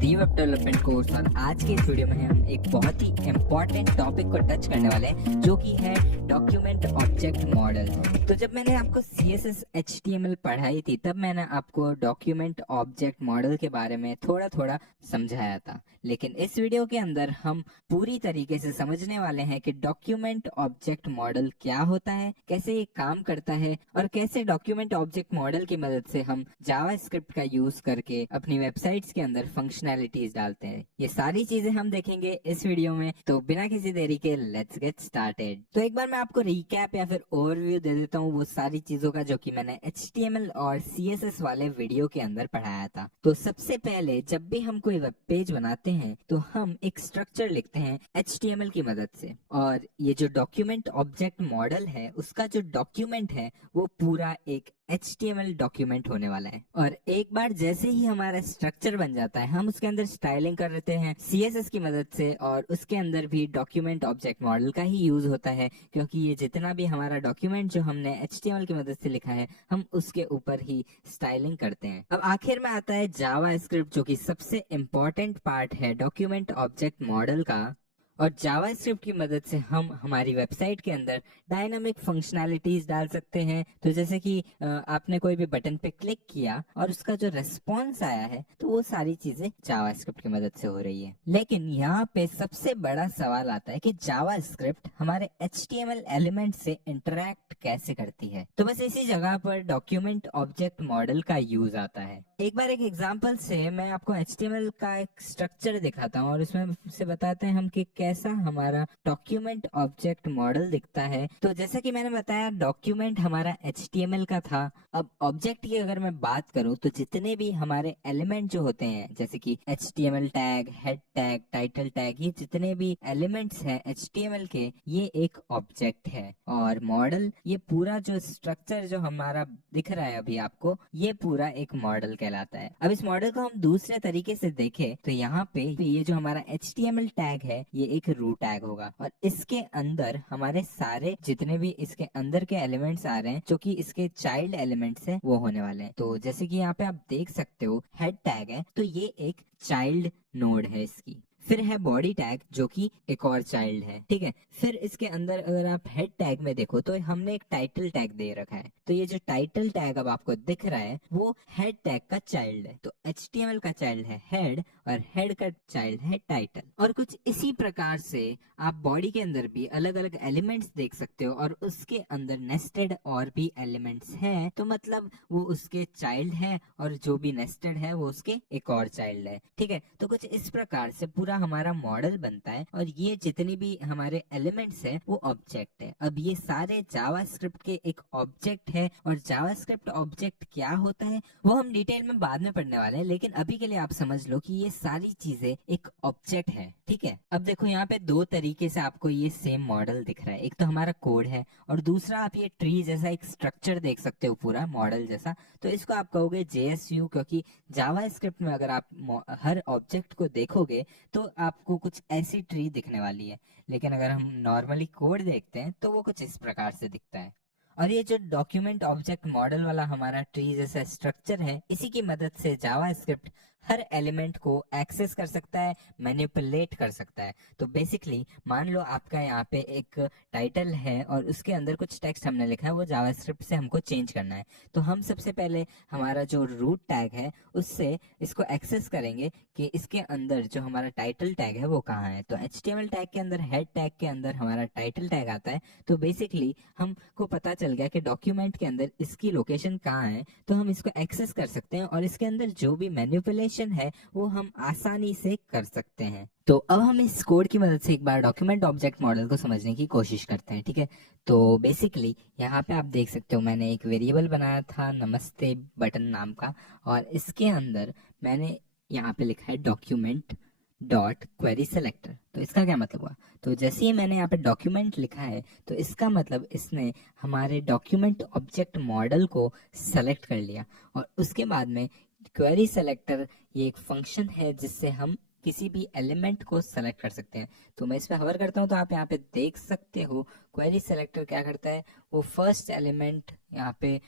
दी web development course और आज के इस वीडियो में हम एक बहुत ही इम्पोर्टेंट टॉपिक को टच करने वाले हैं जो कि है डॉक्यूमेंट ऑब्जेक्ट मॉडल। तो जब मैंने आपको CSS HTML पढ़ाई थी तब मैंने आपको डॉक्यूमेंट ऑब्जेक्ट मॉडल के बारे में थोड़ा थोड़ा समझाया था, लेकिन इस वीडियो के अंदर हम पूरी तरीके से समझने वाले हैं कि डॉक्यूमेंट ऑब्जेक्ट मॉडल क्या होता है, कैसे ये काम करता है और कैसे डॉक्यूमेंट ऑब्जेक्ट मॉडल की मदद से हम जावास्क्रिप्ट का यूज करके अपनी वेबसाइट्स के अंदर फंक्शनैलिटीज डालते हैं। ये सारी चीजें हम देखेंगे इस वीडियो में, तो बिना किसी देरी के लेट्स गेट स्टार्टेड। तो एक बार मैं आपको रिकैप या फिर ओवरव्यू दे देता हूँ वो सारी चीजों का जो कि मैंने HTML और CSS वाले वीडियो के अंदर पढ़ाया था। तो सबसे पहले जब भी हम कोई वेब पेज बनाते हैं तो हम एक स्ट्रक्चर लिखते हैं HTML की मदद से, और ये जो डॉक्यूमेंट ऑब्जेक्ट मॉडल है उसका जो डॉक्यूमेंट है वो पूरा एक HTML डॉक्यूमेंट होने वाला है। और एक बार जैसे ही हमारा स्ट्रक्चर बन जाता है हम उसके अंदर स्टाइलिंग कर लेते हैं CSS की मदद से, और उसके अंदर भी डॉक्यूमेंट ऑब्जेक्ट मॉडल का ही यूज होता है क्योंकि ये जितना भी हमारा डॉक्यूमेंट जो हमने HTML की मदद से लिखा है हम उसके ऊपर ही स्टाइलिंग करते हैं। अब आखिर में आता है जावास्क्रिप्ट जो कि सबसे इम्पोर्टेंट पार्ट है डॉक्यूमेंट ऑब्जेक्ट मॉडल का, और जावास्क्रिप्ट की मदद से हम हमारी वेबसाइट के अंदर डायनामिक फंक्शनैलिटीज डाल सकते हैं। तो जैसे कि आपने कोई भी बटन पे क्लिक किया और उसका जो रेस्पॉन्स आया है तो वो सारी चीजें जावास्क्रिप्ट की मदद से हो रही है। लेकिन यहाँ पे सबसे बड़ा सवाल आता है कि जावास्क्रिप्ट हमारे HTML एलिमेंट से इंटरैक्ट कैसे करती है। तो बस इसी जगह पर डॉक्यूमेंट ऑब्जेक्ट मॉडल का यूज आता है। एक बार एक एग्जांपल से मैं आपको HTML का एक स्ट्रक्चर दिखाता हूँ और उसमें से बताते हैं हम कि कैसा हमारा डॉक्यूमेंट ऑब्जेक्ट मॉडल दिखता है। तो जैसा कि मैंने बताया डॉक्यूमेंट हमारा HTML का था। अब ऑब्जेक्ट की अगर मैं बात करूं तो जितने भी हमारे एलिमेंट जो होते हैं जैसे कि HTML tag, head tag, title tag, ये जितने भी एलिमेंट्स हैं HTML के ये एक ऑब्जेक्ट है। और मॉडल ये पूरा जो स्ट्रक्चर जो हमारा दिख रहा है अभी आपको, ये पूरा एक मॉडल कहलाता है। अब इस मॉडल को हम दूसरे तरीके से देखें तो यहाँ पे ये जो हमारा HTML टैग है ये एक रूट टैग होगा, और इसके अंदर हमारे सारे जितने भी इसके अंदर के एलिमेंट्स आ रहे हैं जो कि इसके चाइल्ड एलिमेंट्स हैं वो होने वाले हैं। तो जैसे कि यहाँ पे आप देख सकते हो हेड टैग है तो ये एक चाइल्ड नोड है इसकी, फिर है बॉडी टैग जो कि एक और चाइल्ड है, ठीक है। फिर इसके अंदर अगर आप हेड टैग में देखो तो हमने एक टाइटल टैग दे रखा है, तो ये जो टाइटल टैग अब आपको दिख रहा है वो हेड टैग का चाइल्ड है। तो HTML का चाइल्ड है हेड और हेड का चाइल्ड है टाइटल। और कुछ इसी प्रकार से आप बॉडी के अंदर भी अलग अलग एलिमेंट्स देख सकते हो और उसके अंदर नेस्टेड और भी एलिमेंट्स हैं, तो मतलब वो उसके चाइल्ड है और जो भी नेस्टेड है वो उसके एक और चाइल्ड है, ठीक है। तो कुछ इस प्रकार से पूरा हमारा मॉडल बनता है और ये जितनी भी हमारे एलिमेंट्स हैं वो ऑब्जेक्ट है। अब ये सारे जावास्क्रिप्ट के एक ऑब्जेक्ट है, और जावास्क्रिप्ट ऑब्जेक्ट क्या होता है वो हम डिटेल में बाद में पढ़ने वाले हैं, लेकिन अभी के लिए आप समझ लो कि ये सारी चीजें एक ऑब्जेक्ट है, ठीक है। अब देखो यहाँ पे दो तरीके से आपको ये सेम मॉडल दिख रहा है, एक तो हमारा कोड है और दूसरा आप ये ट्री जैसा एक स्ट्रक्चर देख सकते हो पूरा मॉडल जैसा। तो इसको आप कहोगे JSU, क्योंकि जावास्क्रिप्ट में अगर आप हर ऑब्जेक्ट को देखोगे तो आपको कुछ ऐसी ट्री दिखने वाली है, लेकिन अगर हम नॉर्मली कोड देखते हैं तो वो कुछ इस प्रकार से दिखता है। और ये जो डॉक्यूमेंट ऑब्जेक्ट मॉडल वाला हमारा ट्री जैसा स्ट्रक्चर है इसी की मदद से जावास्क्रिप्ट हर एलिमेंट को एक्सेस कर सकता है, मैनिपुलेट कर सकता है। तो बेसिकली मान लो आपका यहाँ पे एक टाइटल है और उसके अंदर कुछ टेक्स्ट हमने लिखा है, वो जावास्क्रिप्ट से हमको चेंज करना है। तो हम सबसे पहले हमारा जो रूट टैग है उससे इसको एक्सेस करेंगे कि इसके अंदर जो हमारा टाइटल टैग है वो कहाँ है। तो HTML टैग के अंदर हेड टैग के अंदर हमारा टाइटल टैग आता है। तो बेसिकली हमको पता चल गया कि डॉक्यूमेंट के अंदर इसकी लोकेशन कहाँ है, तो हम इसको एक्सेस कर सकते हैं और इसके अंदर जो भी मैनिपुलेशन है वो हम आसानी से कर सकते हैं। तो अब हम इस कोड की मदद से एक बार डॉक्यूमेंट ऑब्जेक्ट मॉडल को समझने की कोशिश करते हैं, ठीक है। तो बेसिकली यहाँ पे आप देख सकते हो मैंने एक वेरिएबल बनाया था नमस्ते बटन नाम का, और इसके अंदर मैंने यहाँ पे लिखा है डॉक्यूमेंट डॉट क्वेरी सेलेक्टर। तो इसका क्या मतलब हुआ, तो जैसे ही मैंने यहाँ पे डॉक्यूमेंट लिखा है तो इसका मतलब इसने हमारे डॉक्यूमेंट ऑब्जेक्ट मॉडल को सेलेक्ट कर लिया, और उसके बाद में क्वेरी सेलेक्टर ये एक फंक्शन है जिससे हम किसी भी एलिमेंट को सेलेक्ट कर सकते हैं। तो मैं इस पे हवर करता हूँ तो आप यहाँ पे देख सकते हो क्वेरी सेलेक्टर क्या करता है, वो फर्स्ट एलिमेंट यहाँ पे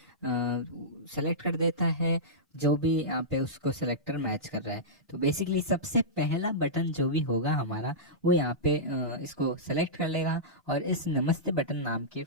सेलेक्ट कर देता है, जो भी यहाँ पे उसको सेलेक्टर मैच कर रहा है। तो बेसिकली सबसे पहला बटन जो भी होगा हमारा वो यहाँ पे इसको सेलेक्ट कर लेगा और इस नमस्ते बटन नाम के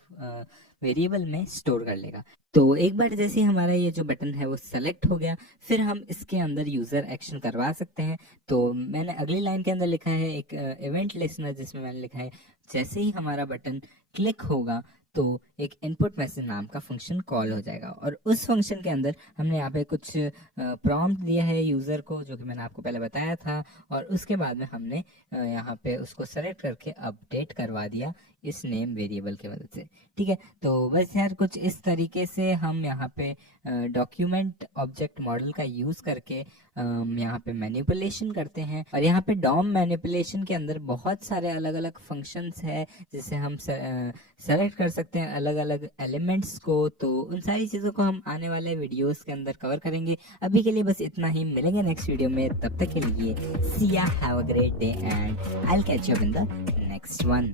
वेरिएबल में स्टोर कर लेगा। तो एक बार जैसे हमारा ये जो बटन है वो सेलेक्ट हो गया, फिर हम इसके अंदर यूज़र एक्शन करवा सकते हैं। तो मैंने अगली लाइन के अंदर लिखा है एक इवेंट लिसनर, जिसमें मैंने लिखा है जैसे ही हमारा बटन क्लिक होगा तो एक इनपुट मैसेज नाम का फंक्शन कॉल हो जाएगा, और उस फंक्शन के अंदर हमने यहाँ पे कुछ प्रॉम्प्ट दिया है यूज़र को, जो कि मैंने आपको पहले बताया था, और उसके बाद में हमने यहाँ पे उसको सेलेक्ट करके अपडेट करवा दिया इस नेम वेरिएबल की मदद से। ठीक है, तो बस यार कुछ इस तरीके से हम यहाँ पे डॉक्यूमेंट ऑब्जेक्ट मॉडल का यूज़ करके यहाँ पे मैनिपुलेशन करते हैं। और यहाँ पे डॉम मैनिपुलेशन के अंदर बहुत सारे अलग अलग फंक्शंस है जिसे हम सेलेक्ट कर सकते हैं अलग अलग एलिमेंट्स को। तो उन सारी चीज़ों को हम आने वाले वीडियोस के अंदर कवर करेंगे। अभी के लिए बस इतना ही, मिलेंगे नेक्स्ट वीडियो में, तब तक के लिए सी या, have a great day and I will catch you up in the next one.